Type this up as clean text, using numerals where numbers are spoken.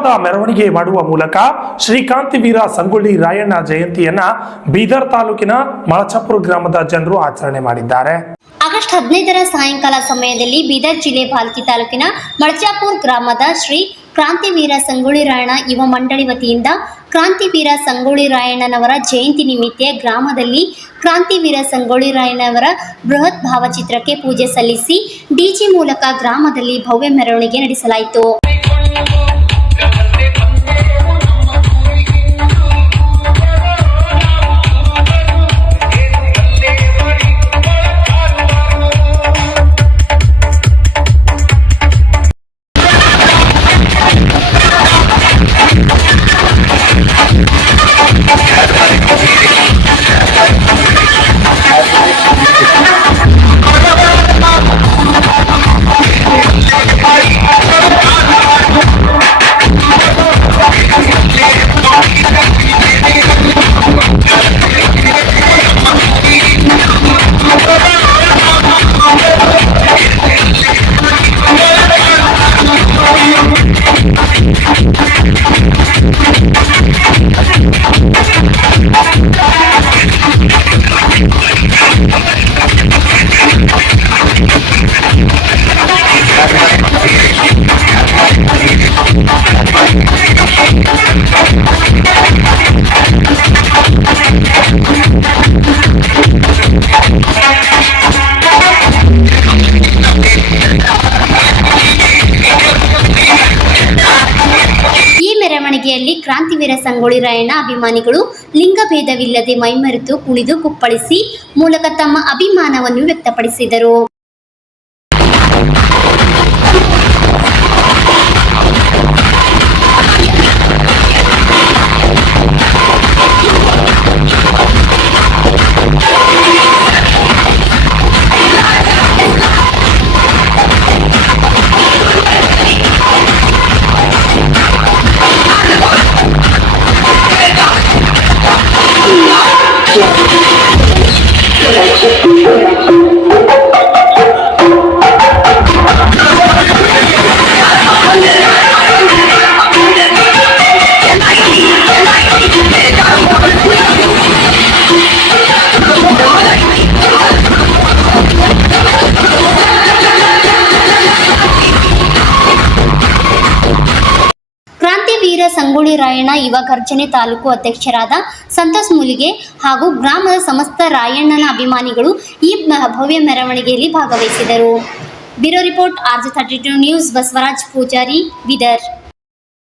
ಭವ್ಯವಾದ ಮೆರವಣಿಗೆ ಮಾಡುವ ಮೂಲಕ ಶ್ರೀ ಕ್ರಾಂತಿವೀರ ಸಂಗೊಳ್ಳಿ ರಾಯಣ್ಣ ಜಯಂತಿಯನ್ನ ಬೀದರ್ ತಾಲೂಕಿನ ಮಳಚಾಪುರ ಗ್ರಾಮದ ಜನರು ಆಚರಣೆ ಮಾಡಿದ್ದಾರೆ. ಆಗಸ್ಟ್ 15ರ ಸಾಯಂಕಾಲ ಸಮಯದಲ್ಲಿ ಬೀದರ್ ಜಿಲ್ಲೆ ಭಾಲ್ಕಿ ತಾಲೂಕಿನ ಮಳಚಾಪುರ ಗ್ರಾಮದ ಶ್ರೀ ಕ್ರಾಂತಿವೀರ ಸಂಗೊಳ್ಳಿ ರಾಯಣ್ಣ ಯುವ ಮಂಡಳಿ ವತಿಯಿಂದ ಕ್ರಾಂತಿವೀರ ಸಂಗೊಳ್ಳಿ ರಾಯಣ್ಣನವರ ಜಯಂತಿ ನಿಮಿತ್ತ ಗ್ರಾಮದಲ್ಲಿ ಕ್ರಾಂತಿವೀರ ಸಂಗೊಳ್ಳಿ ರಾಯಣ್ಣನವರ ಬೃಹತ್ ಭಾವಚಿತ್ರಕ್ಕೆ ಪೂಜೆ ಸಲ್ಲಿಸಿ ಡಿಜೆ ಮೂಲಕ ಗ್ರಾಮದಲ್ಲಿ ಭವ್ಯ ಮೆರವಣಿಗೆ ನಡೆಸಲಾಯಿತು. ಮೆರವಣಿಗೆಯಲ್ಲಿ ಕ್ರಾಂತಿವೀರ ಸಂಗೊಳ್ಳಿ ರಾಯಣ್ಣ ಅಭಿಮಾನಿಗಳು ಲಿಂಗಭೇದವಿಲ್ಲದೆ ಮೈಮರೆತು ಕುಣಿದು ಕುಪ್ಪಳಿಸಿ ಮೂಲಕ ತಮ್ಮ ಅಭಿಮಾನವನ್ನು ವ್ಯಕ್ತಪಡಿಸಿದರು. ಕ್ರಾಂತಿವೀರ ಸಂಗೊಳ್ಳಿ ರಾಯಣ್ಣ ಯುವ ಗರ್ಜನೆ ತಾಲೂಕು ಅಧ್ಯಕ್ಷರಾದ ಸಂತೋಷ್ ಮೂಲಿಗೆ ಹಾಗೂ ಗ್ರಾಮದ ಸಮಸ್ತ ರಾಯಣ್ಣನ ಅಭಿಮಾನಿಗಳು ಈ ಭವ್ಯ ಮೆರವಣಿಗೆಯಲ್ಲಿ ಭಾಗವಹಿಸಿದರು. Bureau report RJ32 news, Basavaraj Pujari, Bidar.